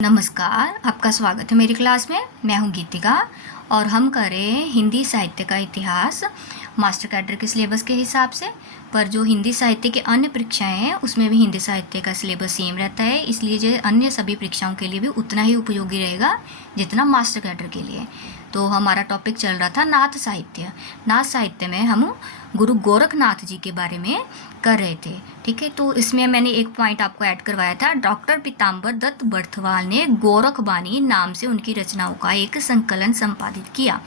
नमस्कार, आपका स्वागत है मेरी क्लास में। मैं हूं गीतिका और हम कर रहे हैं हिंदी साहित्य का इतिहास मास्टर कैडर के सिलेबस के हिसाब से। पर जो हिंदी साहित्य के अन्य परीक्षाएं हैं उसमें भी हिंदी साहित्य का सिलेबस सेम रहता है, इसलिए जो अन्य सभी परीक्षाओं के लिए भी उतना ही उपयोगी रहेगा जितना मास्टर कैडर के लिए। तो हमारा टॉपिक चल रहा था नाथ साहित्य। नाथ साहित्य में हम गुरु गोरखनाथ जी के बारे में कर रहे थे, ठीक है। तो इसमें मैंने एक पॉइंट आपको ऐड करवाया था। डॉक्टर पीताम्बर दत्त बर्थवाल ने गोरखबानी नाम से उनकी रचनाओं का एक संकलन संपादित किया,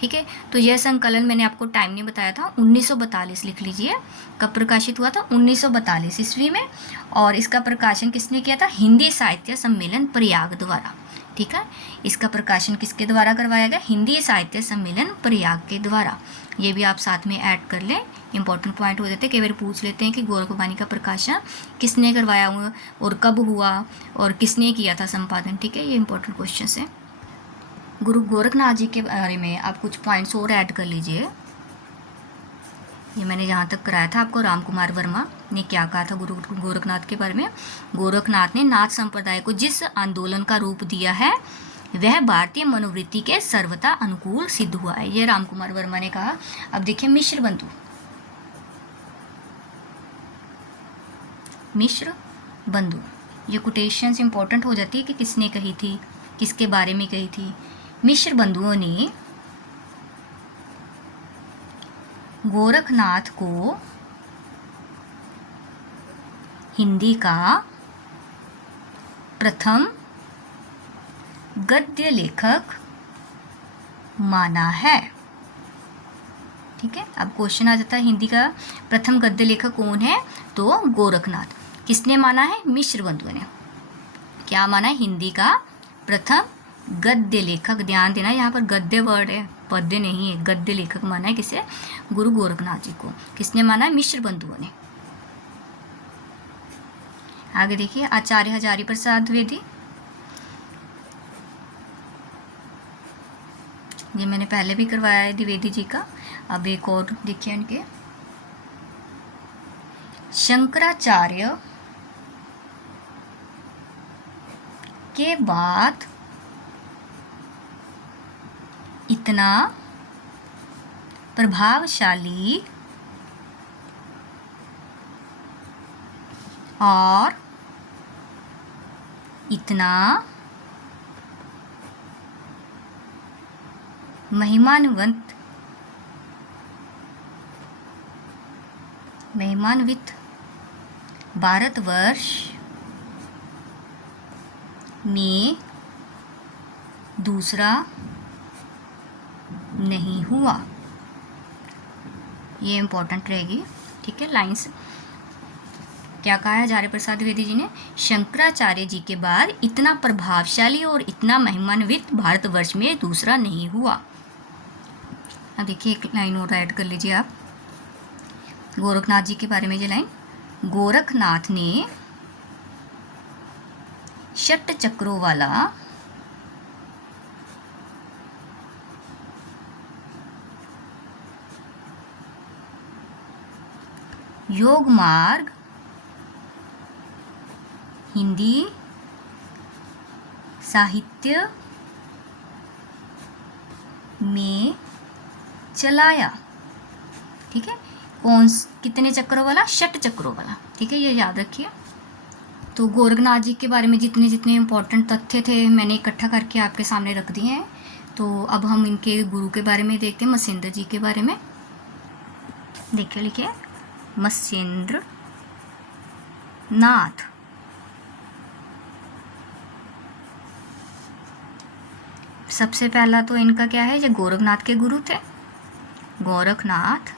ठीक है। तो यह संकलन मैंने आपको टाइम नहीं बताया था, 1942 लिख लीजिए। कब प्रकाशित हुआ था? 1942 ईस्वी में। और इसका प्रकाशन किसने किया था? हिंदी साहित्य सम्मेलन प्रयाग द्वारा, ठीक है। इसका प्रकाशन किसके द्वारा करवाया गया? हिंदी साहित्य सम्मेलन प्रयाग के द्वारा। ये भी आप साथ में ऐड कर लें, इंपॉर्टेंट पॉइंट हो जाते हैं। कई बार पूछ लेते हैं कि गोरखबानी का प्रकाशन किसने करवाया हुआ और कब हुआ और किसने किया था संपादन, ठीक है। ये इंपॉर्टेंट क्वेश्चन है। गुरु गोरखनाथ जी के बारे में आप कुछ पॉइंट्स और ऐड कर लीजिए। ये मैंने जहाँ तक कराया था आपको, राम कुमार वर्मा ने क्या कहा था गुरु गोरखनाथ के बारे में। गोरखनाथ ने नाथ संप्रदाय को जिस आंदोलन का रूप दिया है वह भारतीय मनोवृत्ति के सर्वथा अनुकूल सिद्ध हुआ है, ये राम कुमार वर्मा ने कहा। अब देखिए मिश्र बंधु, मिश्र बंधु, ये कोटेशंस इंपॉर्टेंट हो जाती है कि किसने कही थी, किसके बारे में कही थी। मिश्र बंधुओं ने गोरखनाथ को हिंदी का प्रथम गद्य लेखक माना है, ठीक है। अब क्वेश्चन आ जाता है हिंदी का प्रथम गद्य लेखक कौन है? तो गोरखनाथ। किसने माना है? मिश्र बंधुओं ने। क्या माना है? हिंदी का प्रथम गद्य लेखक। ध्यान देना, यहाँ पर गद्य वर्ड है, पद्य नहीं है। गद्य लेखक माना है किसे? गुरु गोरखनाथ जी को। किसने माना है? मिश्र बंधुओं ने। आगे देखिए, आचार्य हजारी प्रसाद द्विवेदी, ये मैंने पहले भी करवाया है द्विवेदी जी का। अब एक और देखिए इनके, शंकराचार्य के बाद इतना प्रभावशाली और इतना महिमान्वित भारतवर्ष में दूसरा नहीं हुआ। ये इंपॉर्टेंट रहेगी, ठीक है। लाइंस क्या कहा है हजारी प्रसाद द्विवेदी जी ने? शंकराचार्य जी के बाद इतना प्रभावशाली और इतना महिमान्वित भारतवर्ष में दूसरा नहीं हुआ। अब देखिए एक लाइन और ऐड कर लीजिए आप गोरखनाथ जी के बारे में। ये लाइन, गोरखनाथ ने षट चक्रों वाला योग मार्ग हिंदी साहित्य में चलाया, ठीक है। कितने चक्रों वाला? षट चक्रों वाला, ठीक है। ये याद रखिए। तो गोरखनाथ जी के बारे में जितने जितने इंपॉर्टेंट तथ्य थे मैंने इकट्ठा करके आपके सामने रख दिए हैं। तो अब हम इनके गुरु के बारे में देखते हैं, मत्स्येंद्र जी के बारे में। देखिए लिखिए, मत्स्येंद्र नाथ सबसे पहला तो इनका क्या है? ये गोरखनाथ के गुरु थे, गोरखनाथ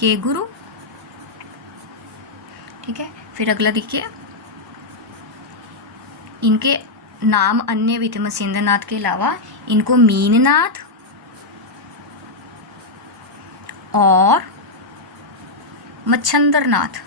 के गुरु, ठीक है। फिर अगला देखिए, इनके नाम अन्य भी थे मत्स्येंद्र नाथ के अलावा। इनको मीननाथ और मच्छंद्रनाथ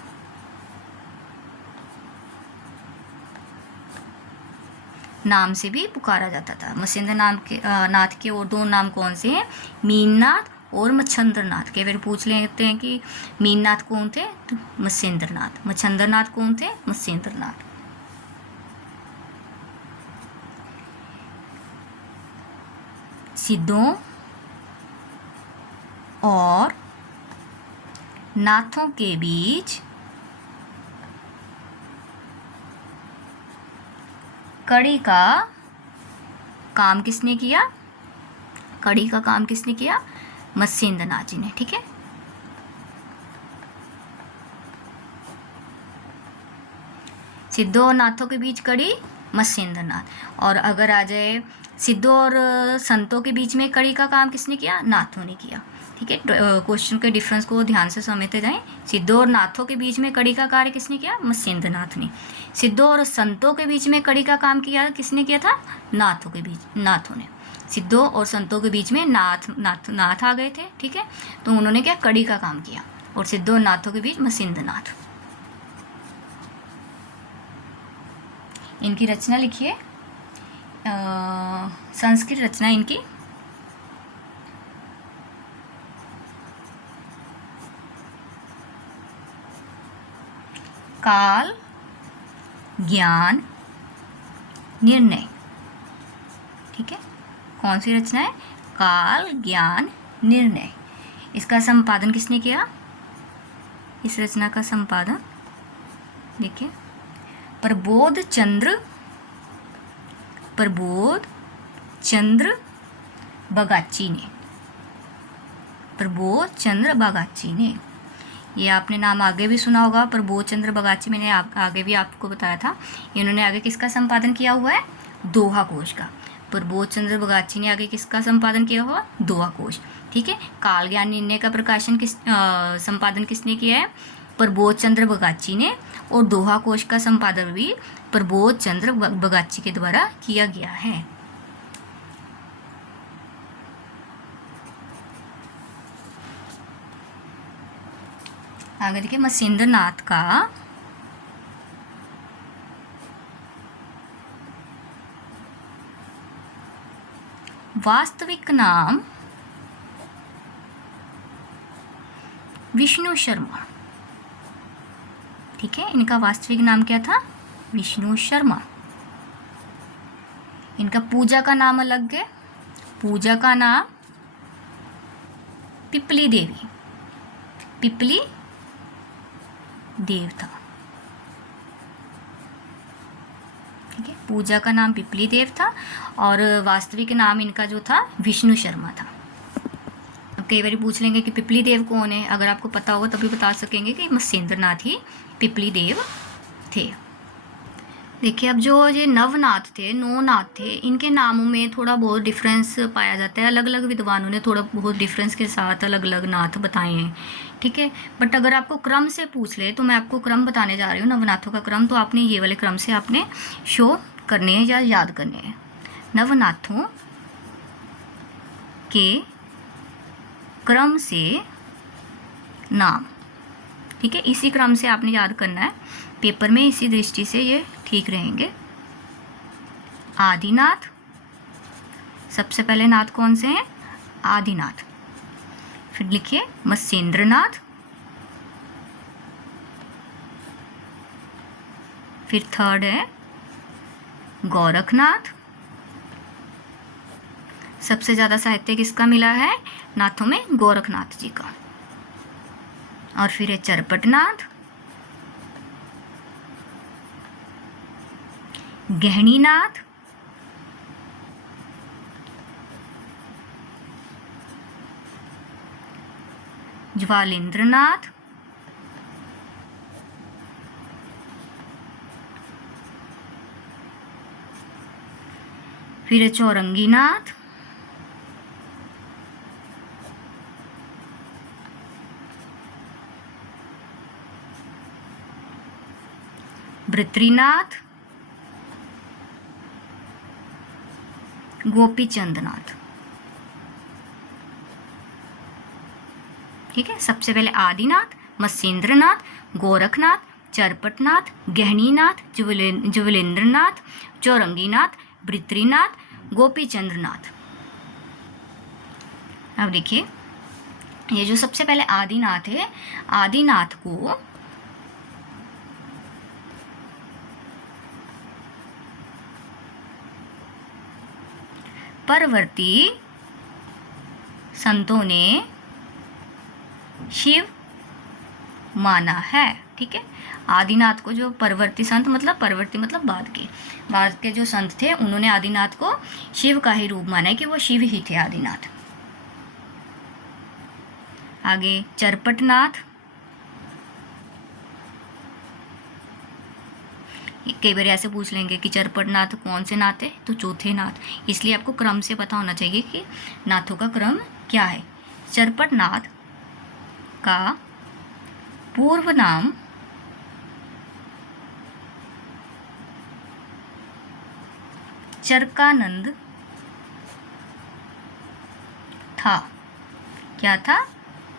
नाम से भी पुकारा जाता था। मत्स्येंद्र नाथ के और दो नाम कौन से हैं? मीननाथ और मच्छंद्रनाथ। कई बार पूछ लेते हैं कि मीननाथ कौन थे? तो मत्स्येंद्रनाथ। मच्छंद्रनाथ कौन थे? मत्स्येंद्रनाथ। सिद्धों और नाथों के बीच कड़ी का काम किसने किया? कड़ी का काम किसने किया? मत्स्येंद्र नाथ जी ने। ठीक है, सिद्धों और नाथों के बीच कड़ी मत्स्येंद्र नाथ। और अगर आ जाए सिद्धों और संतों के बीच में कड़ी का काम किसने किया? नाथों ने किया। ठीक है, क्वेश्चन के डिफरेंस को ध्यान से समझते जाएं। सिद्धों और नाथों के बीच में कड़ी का कार्य किसने किया? मत्स्येंद्र नाथ ने। सिद्धों और संतों के बीच में कड़ी का काम किया किसने किया था? नाथों ने। सिद्धों और संतों के बीच में नाथ आ गए थे। ठीक है, तो उन्होंने क्या? कड़ी का काम किया। और सिद्धों और नाथों के बीच मत्स्येंद्र नाथ। इनकी रचना लिखिए, संस्कृत रचना इनकी। काल, ज्ञान, निर्णय। ठीक है, कौन सी रचना है? काल, ज्ञान, निर्णय। इसका संपादन किसने किया? इस रचना का संपादन देखिए प्रबोध चंद्र बगाची ने। प्रबोध चंद्र बगाची ने, ये आपने नाम आगे भी सुना होगा। प्रबोध चंद्र बगाची, मैंने आगे भी आपको बताया था। इन्होंने आगे किसका संपादन किया हुआ है? दोहा कोश का। प्रबोध चंद्र बगाची ने आगे किसका संपादन किया हुआ? दोहा कोश। ठीक है, काल ज्ञान निर्णय का प्रकाशन संपादन किसने किया है? प्रबोध चंद्र बगाची ने। और दोहा कोश का संपादन भी प्रबोध चंद्र बगाची के द्वारा किया गया है। आगे देखिए, मत्स्येंद्र नाथ का वास्तविक नाम विष्णु शर्मा। ठीक है, इनका वास्तविक नाम क्या था? विष्णु शर्मा। इनका पूजा का नाम अलग है। पूजा का नाम पिपली देवी, पिपली देव था। ठीक है, पूजा का नाम पिपली देव था और वास्तविक नाम इनका जो था विष्णु शर्मा था। अब कई बार पूछ लेंगे कि पिपली देव कौन है। अगर आपको पता होगा तभी बता सकेंगे कि मत्स्येंद्र नाथ ही पिपली देव थे। देखिए, अब जो ये नवनाथ थे, नौनाथ थे, इनके नामों में थोड़ा बहुत डिफरेंस पाया जाता है। अलग अलग विद्वानों ने थोड़ा बहुत डिफरेंस के साथ अलग अलग नाथ बताए हैं। ठीक है, बट अगर आपको क्रम से पूछ ले तो मैं आपको क्रम बताने जा रही हूँ, नवनाथों का क्रम। तो आपने ये वाले क्रम से आपने शो करने हैं या याद करने हैं। नवनाथों के क्रम से नाम। ठीक है, इसी क्रम से आपने याद करना है पेपर में, इसी दृष्टि से ये ठीक रहेंगे। आदिनाथ, सबसे पहले नाथ कौन से हैं? आदिनाथ। फिर लिखिए मत्स्येंद्र नाथ, फिर थर्ड है गोरखनाथ। सबसे ज़्यादा साहित्य किसका मिला है नाथों में? गोरखनाथ जी का। और फिर है चरपटनाथ, गहनीनाथ, ज्वालेंद्रनाथ, फिर है चौरंगीनाथ, भृतृनाथ, गोपीचंदनाथ। ठीक है, सबसे पहले आदिनाथ, मत्स्येंद्रनाथ, गोरखनाथ, चरपटनाथ, गहनीनाथ, ज्वलेंद्रनाथ, चौरंगीनाथ, भृतृनाथ, गोपीचंद्रनाथ। अब देखिए, ये जो सबसे पहले आदिनाथ है, आदिनाथ को परवर्ती संतों ने शिव माना है। ठीक है, आदिनाथ को जो परवर्ती संत, मतलब परवर्ती मतलब बाद के जो संत थे, उन्होंने आदिनाथ को शिव का ही रूप माना है कि वो शिव ही थे आदिनाथ। आगे चरपटनाथ, कई बार ऐसे पूछ लेंगे कि चरपटनाथ कौन से नाथ है, तो चौथे नाथ, इसलिए आपको क्रम से पता होना चाहिए कि नाथों का क्रम क्या है। चरपटनाथ का पूर्व नाम चरकानंद था। क्या था?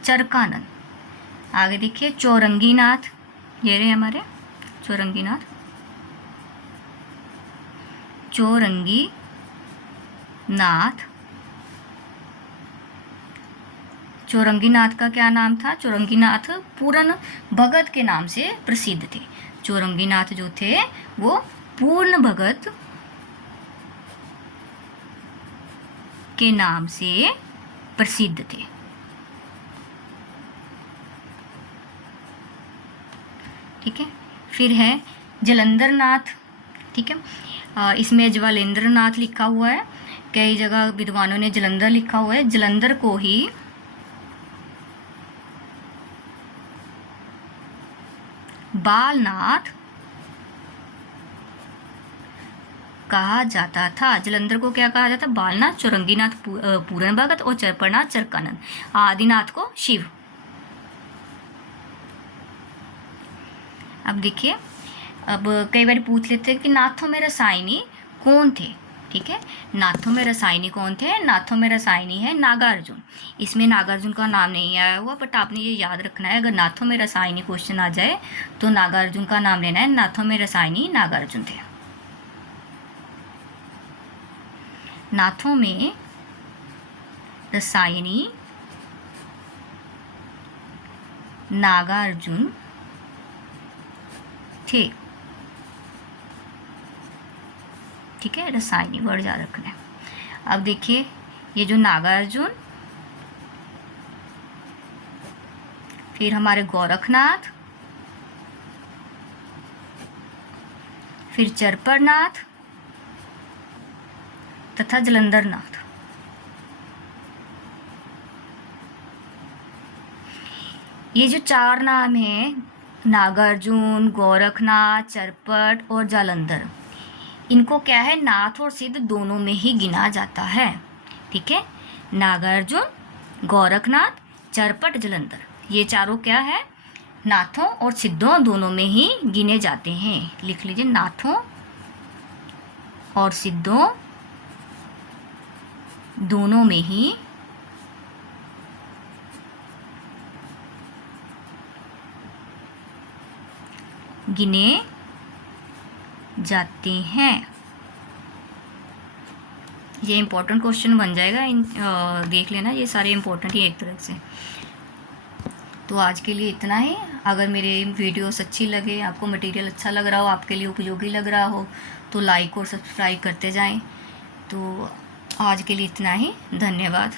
चरकानंद। आगे देखिए चौरंगीनाथ, ये रहे हमारे चौरंगीनाथ। चौरंगी नाथ, चौरंगीनाथ का क्या नाम था? चौरंगीनाथ पूर्ण भगत के नाम से प्रसिद्ध थे। चौरंगीनाथ जो थे वो पूर्ण भगत के नाम से प्रसिद्ध थे। ठीक है, फिर है जलंधर नाथ। ठीक है, इसमें ज्वालेंद्र नाथ लिखा हुआ है, कई जगह विद्वानों ने जलंधर लिखा हुआ है। जलंधर को ही बालनाथ कहा जाता था। जलंधर को क्या कहा जाता? बालनाथ, चौरंगीनाथ पूर्ण भगत और चरपटनाथ चरकानंद, आदिनाथ को शिव। अब देखिए, अब कई बार पूछ लेते हैं कि नाथों में रसायनी कौन थे। ठीक है, नाथों में रसायनी कौन थे? नाथों में रसायनी है नागार्जुन। इसमें नागार्जुन का नाम नहीं आया हुआ, बट आपने ये याद रखना है, अगर नाथों में रसायनी क्वेश्चन आ जाए तो नागार्जुन का नाम लेना है। नाथों में रसायनी नागार्जुन थे। नाथों में रसायनी नागार्जुन थे। ठीक है, रसायनी वर्ड याद रखना है। अब देखिए, ये जो नागार्जुन, फिर हमारे गोरखनाथ, फिर चरपटनाथ तथा जलंधरनाथ। ये जो चार नाम हैं, नागार्जुन, गोरखनाथ, चरपट और जालंधर, इनको क्या है? नाथ और सिद्ध दोनों में ही गिना जाता है। ठीक है, नागार्जुन, गोरखनाथ, चरपट, जलंधर, ये चारों क्या है? नाथों और सिद्धों दोनों में ही गिने जाते हैं। लिख लीजिए, नाथों और सिद्धों दोनों में ही गिने जाते हैं। ये इम्पोर्टेंट क्वेश्चन बन जाएगा, देख लेना, ये सारे इम्पोर्टेंट ही एक तरह से। तो आज के लिए इतना ही। अगर मेरे वीडियोस अच्छी लगे, आपको मटेरियल अच्छा लग रहा हो, आपके लिए उपयोगी लग रहा हो, तो लाइक और सब्सक्राइब करते जाएं। तो आज के लिए इतना ही, धन्यवाद।